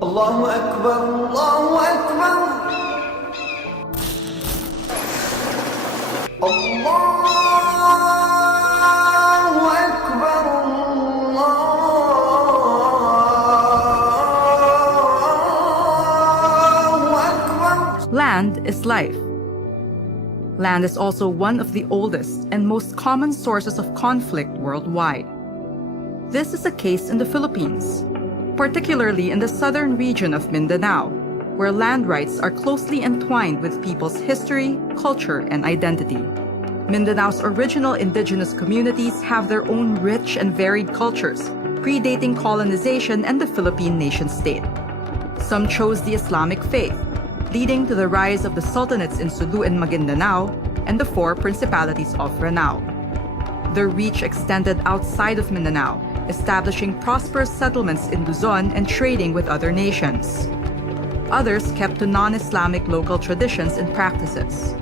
Allahu Akbar, Allahu Akbar. Allahu Akbar, Allahu Akbar. Land is life. Land is also one of the oldest and most common sources of conflict worldwide. This is the case in the Philippines, particularly in the southern region of Mindanao, where land rights are closely entwined with people's history, culture, and identity. Mindanao's original indigenous communities have their own rich and varied cultures, predating colonization and the Philippine nation-state. Some chose the Islamic faith, leading to the rise of the sultanates in Sulu and Maguindanao and the four principalities of Ranao. Their reach extended outside of Mindanao, establishing prosperous settlements in Luzon and trading with other nations. Others kept to non-Islamic local traditions and practices.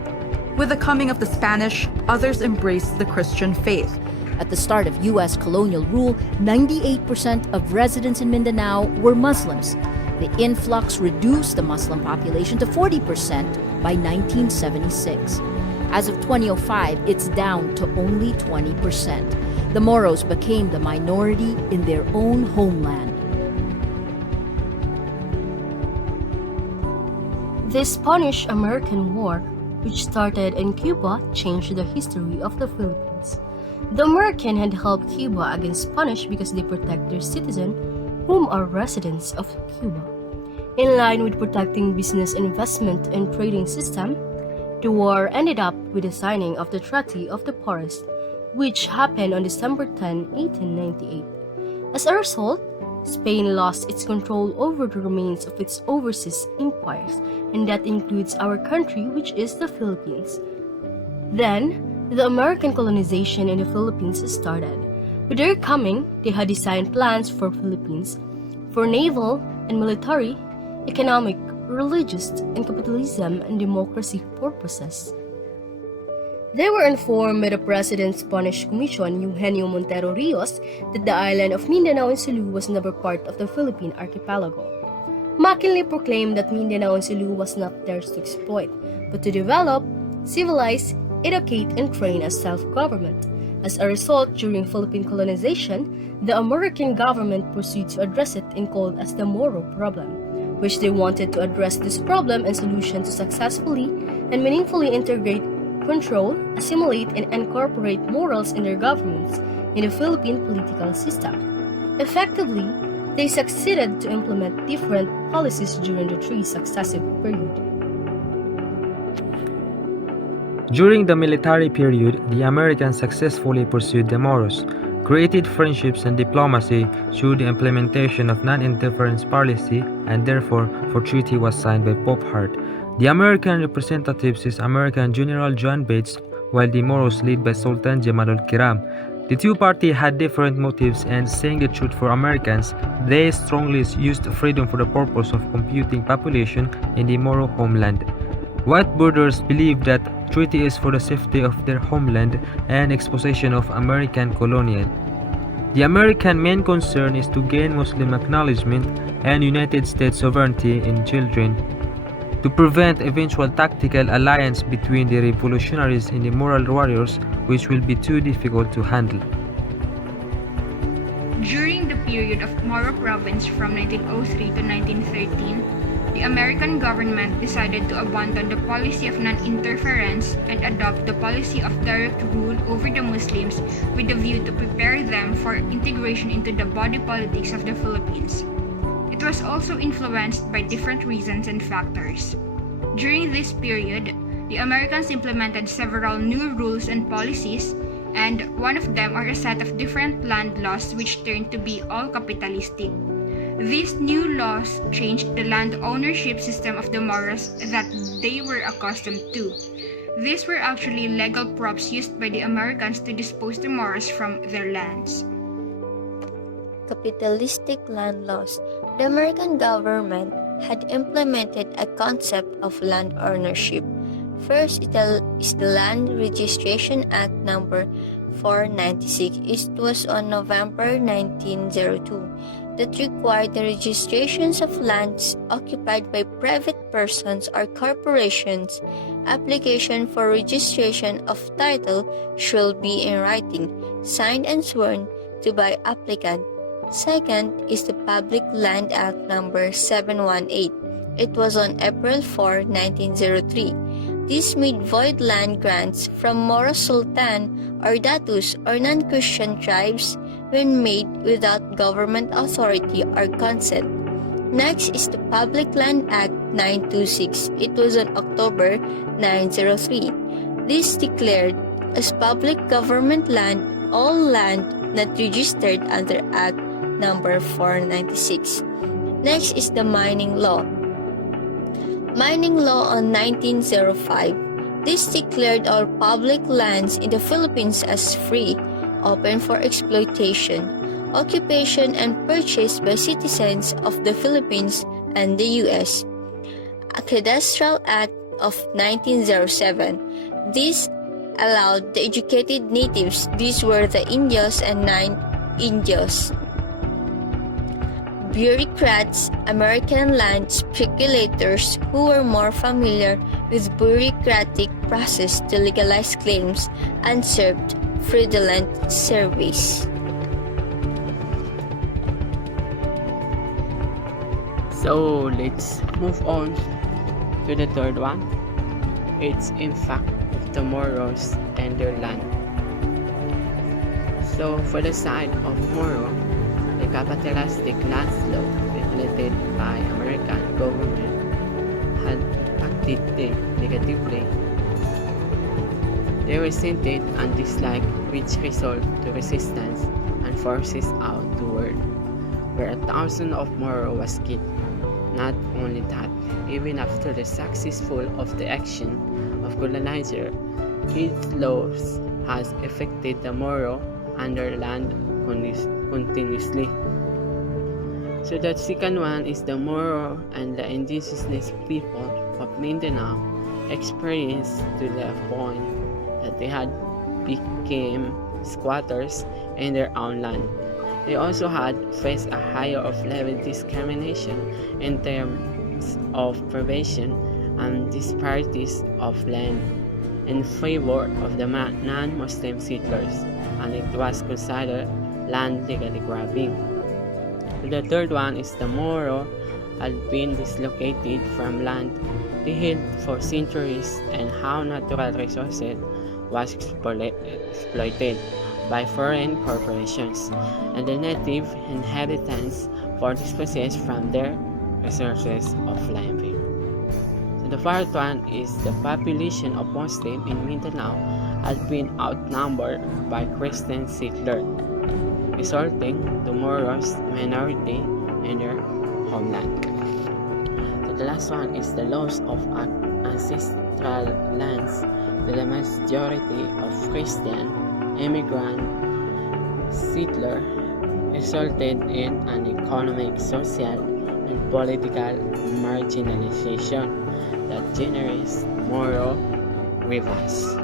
With the coming of the Spanish, others embraced the Christian faith. At the start of U.S. colonial rule, 98% of residents in Mindanao were Muslims. The influx reduced the Muslim population to 40% by 1976. As of 2005, it's down to only 20%. The Moros became the minority in their own homeland. The Spanish-American War, which started in Cuba, changed the history of the Philippines. The American had helped Cuba against Spanish because they protect their citizens, whom are residents of Cuba. In line with protecting business investment and trading system, the war ended up with the signing of the Treaty of the Paris, which happened on December 10, 1898. As a result, Spain lost its control over the remains of its overseas empires, and that includes our country, which is the Philippines. Then, the American colonization in the Philippines started. With their coming, they had designed plans for Philippines for naval and military, economic, religious, and capitalism and democracy purposes. They were informed by the President's Spanish Commission, Eugenio Montero Rios, that the island of Mindanao and Sulu was never part of the Philippine archipelago. McKinley proclaimed that Mindanao and Sulu was not theirs to exploit, but to develop, civilize, educate, and train as self-government. As a result, during Philippine colonization, the American government pursued to address it and called as the Moro problem, which they wanted to address this problem and solution to successfully and meaningfully integrate, control, assimilate, and incorporate morals in their governments in the Philippine political system. Effectively, they succeeded to implement different policies during the three successive periods. During the military period, the Americans successfully pursued the Moros, created friendships and diplomacy through the implementation of non-interference policy, and therefore, a treaty was signed by Pope Hart. The American representatives is American General John Bates, while the Moros led by Sultan Jamalul Kiram. The two parties had different motives, and saying the truth for Americans, they strongly used freedom for the purpose of computing population in the Moro homeland. White borders believe that treaty is for the safety of their homeland and exposition of American colonial. The American main concern is to gain Muslim acknowledgement and United States sovereignty in children, to prevent eventual tactical alliance between the revolutionaries and the moral warriors, which will be too difficult to handle. During the period of Moro Province from 1903 to 1913, the American government decided to abandon the policy of non-interference and adopt the policy of direct rule over the Muslims with a view to prepare them for integration into the body politics of the Philippines. It was also influenced by different reasons and factors. During this period, the Americans implemented several new rules and policies, and one of them are a set of different land laws which turned to be all capitalistic. These new laws changed the land ownership system of the Moros that they were accustomed to. These were actually legal props used by the Americans to dispose the Moros from their lands. Capitalistic land laws. The American government had implemented a concept of land ownership. First is the Land Registration Act number 496. It was on November 1902 that required the registrations of lands occupied by private persons or corporations. Application for registration of title should be in writing, signed and sworn to by applicant. Second is the Public Land Act number 718. It was on April 4, 1903. This made void land grants from Moro Sultan or Datus or non-Christian tribes when made without government authority or consent. Next is the Public Land Act 926. It was on October 903. This declared as public government land all land not registered under Act number 496. Next is the Mining Law. Mining Law on 1905. This declared all public lands in the Philippines as free, open for exploitation, occupation, and purchase by citizens of the Philippines and the U.S. A Cadastral Act of 1907. This allowed the educated natives, these were the Indios and non-Indios, bureaucrats, American land speculators who were more familiar with bureaucratic process to legalize claims and served fraudulent service. So let's move on to the third one. It's in fact of the Moros and their land. So for the side of Moro, the capitalistic land law regulated by American government had acted negatively. They resented and disliked, which result to resistance and forces out to war, where 1,000 of Moro was killed. Not only that, even after the successful of the action of colonizer, his laws has affected the Moro and their land continuously. So the second one is the Moro and the indigenous people of Mindanao experienced to the point that they had became squatters in their own land. They also had faced a higher of level discrimination in terms of privation and disparities of land in favor of the non-Muslim settlers, and it was considered land legally grabbing. The third one is the Moro had been dislocated from land they held for centuries and how natural resources was exploited by foreign corporations, and the native inhabitants for dispossessed from their resources of living. So the fourth one is the population of Muslims in Mindanao had been outnumbered by Christian settlers, resulting to Moros minority in their homeland. So the last one is the loss of ancestral lands to the majority of Christian immigrant settler resulted in an economic, social, and political marginalization that generates Moro revolts.